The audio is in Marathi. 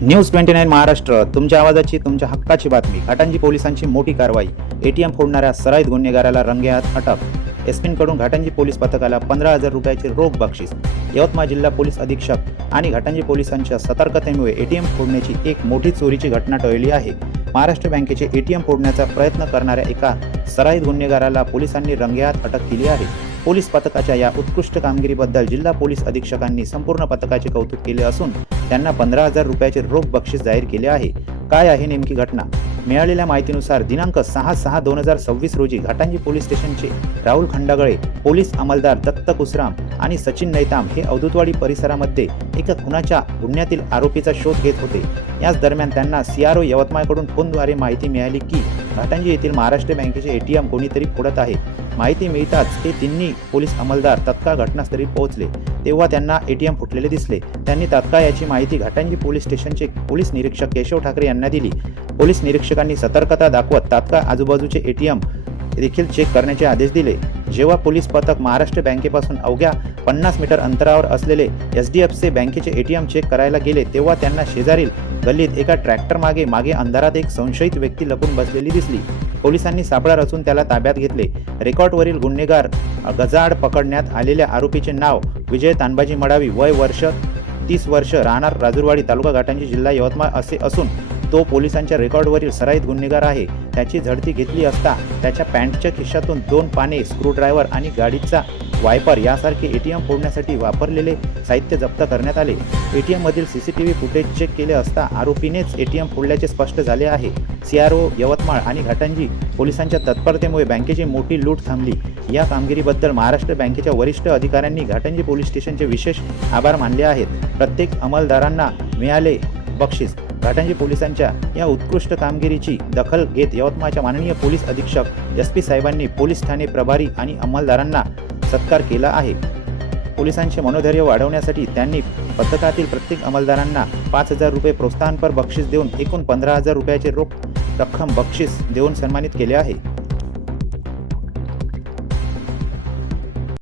न्यूज 29 महाराष्ट्र, तुमच्या आवाजाची, तुमच्या हक्काची बातमी. घाटंजी पोलिसांची मोठी कारवाई. एटीएम फोडणाऱ्या सराईत गुन्हेगाराला रंगेहात अटक. एसपींकडून घाटंजी पोलीस पथकाला 15,000 रुपयाचे रोख बक्षीस. यवतमाळ जिल्हा पोलीस अधीक्षक आणि घाटंजी पोलिसांच्या सतर्कतेमुळे एटीएम फोडण्याची एक मोठी चोरीची घटना टळली आहे. महाराष्ट्र बँकेचे एटीएम फोडण्याचा प्रयत्न करणाऱ्या एका सराईत गुन्हेगाराला पोलिसांनी रंगेहात अटक केली आहे. पोलीस पथकाच्या या उत्कृष्ट कामगिरीबद्दल जिल्हा पोलीस अधीक्षकांनी संपूर्ण पथकाचे कौतुक केले असून त्यांना 15,000 रुपयाचे रोख बक्षीस जाहीर केले आहे. काय आहे नेमकी घटना? मिळालेल्या माहितीनुसार दिनांक 6/6/2026 रोजी घाटंजी पोलीस स्टेशनचे राहुल खंडागळे, पोलीस अंमलदार दत्त कुसराम आणि सचिन नैताम हे अवधूतवाडी परिसरामध्ये एका खुनाच्या गुन्ह्यातील आरोपीचा शोध घेत होते. याच दरम्यान त्यांना सीआरओ यवतमाळकडून फोनद्वारे माहिती मिळाली की घाटंजी येथील महाराष्ट्र बँकेचे एटीएम कोणीतरी फोडत आहे. माहिती मिळताच ते तिन्ही पोलीस अंमलदार तत्काळ घटनास्थळी पोहोचले. तेव्हा त्यांना एटीएम फुटलेले दिसले. त्यांनी तात्काळ याची माहिती घाटंजी पोलीस स्टेशनचे पोलीस निरीक्षक केशव ठाकरे यांना दिली. पोलीस निरीक्षकांनी सतर्कता दाखवत तात्काळ आजूबाजूचे एटीएम देखील चेक करण्याचे आदेश दिले. जेव्हा पोलीस पथक महाराष्ट्र बँकेपासून अवघ्या 50 मीटर अंतरावर असलेले HDFC बँकेचे एटीएम चेक करायला गेले तेव्हा त्यांना शेजारील गल्लीत एका ट्रॅक्टर मागे अंधारात एक संशयित व्यक्ती लपून बसलेली दिसली. पोलिसांनी सापळा रचून त्याला ताब्यात घेतले. रेकॉर्डवरील गुन्हेगार गजाआड पकडण्यात आलेल्या आरोपीचे नाव विजय तानबाजी मडावी, वय वर्ष 30 वर्ष, राहणार राजूरवाडी, तालुका घाटंजी, जिल्हा यवतमाळ असे असून तो पोलिसांच्या रेकॉर्डवरील सराईत गुन्हेगार आहे. त्याची झडती घेतली असता त्याच्या पॅन्टच्या खिशातून 2 पाने, स्क्रूड्रायव्हर आणि गाडीचा वायपर यासारखे एटीएम फोडण्यासाठी वापरलेले साहित्य जप्त करण्यात आले. एटीएम मधील CCTV फुटेज चेक केले असता आरोपीनेच एटीएम फोडल्याचे स्पष्ट झाले आहे. सीआरओ यवतमाळ आणि घाटंजी पोलिसांच्या तत्परतेमुळे बँकेची मोठी लूट थांबली. या कामगिरीबद्दल महाराष्ट्र बँकेच्या वरिष्ठ अधिकाऱ्यांनी घाटंजी पोलीस स्टेशनचे विशेष आभार मानले आहेत. प्रत्येक अंमलदारांना मिळाले बक्षीस. घाटंजी पोलिसांच्या या उत्कृष्ट कामगिरीची दखल घेत यवतमाळच्या माननीय पोलीस अधीक्षक SP साहेबांनी पोलीस ठाणे प्रभारी आणि अंमलदारांना सत्कार केला आहे. पोलिसांचे मनोधैर्य वाढवण्यासाठी त्यांनी पथकातील प्रत्येक अंमलदारांना 5,000 रुपये प्रोत्साहनपर बक्षीस देऊन एकूण 15,000 रुपयाचे रोख रक्कम बक्षीस देऊन सन्मानित केले आहे.